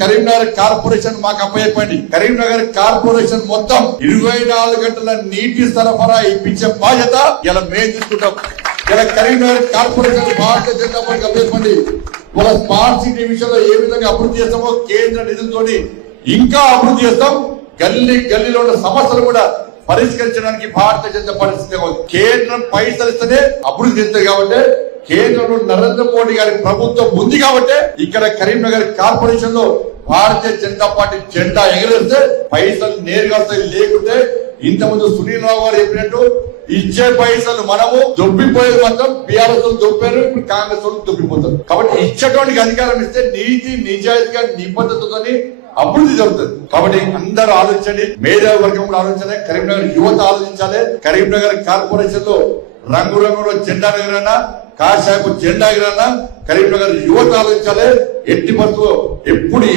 Karimnagar corporation మాకు అప్పచెప్పండి. Karimnagar corporation మొత్తం 24 గంటల నీటి సరఫరా ఇప్పించే బాధ్యత ఇలా మేము తీసుకుంటాం. ఇలా కరీంనగర్ కార్పొరేషన్ భారతీయ జనతా పార్టీ అప్పచెప్పండి. వాళ్ళ స్మార్ట్ సిటీ విషయంలో ఏ విధంగా అభివృద్ధి చేస్తామో కేంద్ర నిధులతోని ఇంకా అభివృద్ధి చేస్తాం. గల్లీలో ఉన్న సమస్యలు కూడా పరిష్కరించడానికి భారతీయ జనతా పార్టీ కేంద్రం పైసలు ఇస్తేనే అభివృద్ధి చేస్తుంది. కాబట్టి కేంద్రంలో నరేంద్ర మోడీ గారి ప్రభుత్వం ఉంది కాబట్టి ఇక్కడ కరీంనగర్ కార్పొరేషన్ లో భారతీయ జనతా పార్టీ జెండా ఎగరేస్తే పైసలు నేరుగా వస్తాయి. లేకుంటే ఇంతకుముందు సునీల్ రావు గారు చెప్పినట్టు ఇచ్చే పైసలు మనము దొబ్బిపోయేది మాత్రం బీఆర్ఎస్ దొబ్బారు, ఇప్పుడు కాంగ్రెస్ వాళ్ళు దొబ్బిపోతారు. కాబట్టి ఇచ్చేటువంటి అధికారం ఇస్తే నీతి నిజాయితీగా నిబద్ధతతో అభివృద్ధి జరుగుతుంది. కాబట్టి అందరూ ఆలోచించండి, మేధావి వర్గం కూడా ఆలోచించాలి, కరీంనగర్ యువత ఆలోచించాలి. కరీంనగర్ కార్పొరేషన్ లో రంగురంగుల జెండా ఎగరన్నా, కాషాయపు జెండా ఎగరన్నా కరీంనగర్ యువత ఆలోచించాలి. ఎట్టి పరిస్థితుల్లో ఎప్పుడు